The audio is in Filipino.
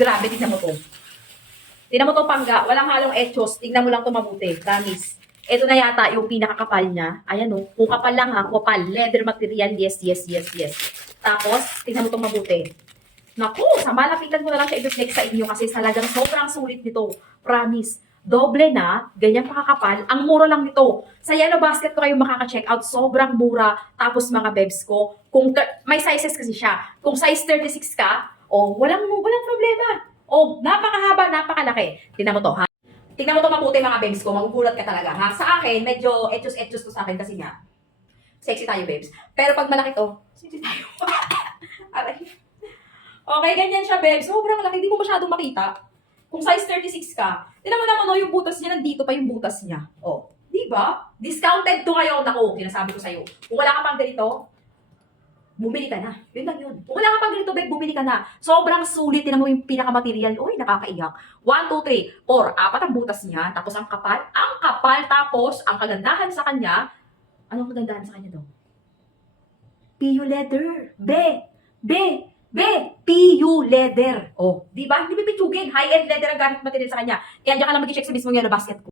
Grabe, tignan mo to. Tignan mo to, pangga. Walang halong etchos. Tignan mo lang to mabuti. Promise. Ito na yata yung pinakakapal niya. Ayan o. Kung kapal lang ha, kapal. Leather material. Yes, yes, yes, yes. Tapos, tignan mo to mabuti. Naku, sa malapitan ko na lang siya i-flex sa inyo kasi talagang sobrang sulit nito. Promise. Doble na, ganyan pakakapal. Ang mura lang nito. Sa Yellow Basket ko kayo makaka-check out. Sobrang mura. Tapos mga bebs ko, kung may sizes kasi siya. Kung size 36 ka, walang problema. Napakahaba, napakalaki. Tingnan mo to, ha? Tingnan mo to mabuti mga babes ko, magugulat ka talaga, ha? Sa akin, medyo etchos to sa akin kasi nga, sexy tayo, babes. Pero pag malaki to, sexy tayo. Aray. Okay, ganyan siya, babes. Sobrang laki, hindi mo masyadong makita. Kung size 36 ka, tingnan mo naman, yung butas niya, nandito pa yung butas niya. Di ba? Discounted to ngayon. Ako, sinasabi ko sa'yo. Kung wala ka pang ganito, bumili ka na. Yun lang yun. Kung wala ka pang ganito, babe, bumili ka na. Sobrang sulit. Tinan mo yung pinaka-material. Uy, nakakaiyak. 1, 2, 3, 4. 4 ang butas niya. Tapos ang kapal. Ang kapal. Tapos, ang kagandahan sa kanya. Anong kagandahan sa kanya daw? PU leather. PU leather. Di ba? Hindi pipitsugin. High-end leather ang gamit material sa kanya. Kaya diyan ka lang mag-check sa mismong Yellow Basket ko.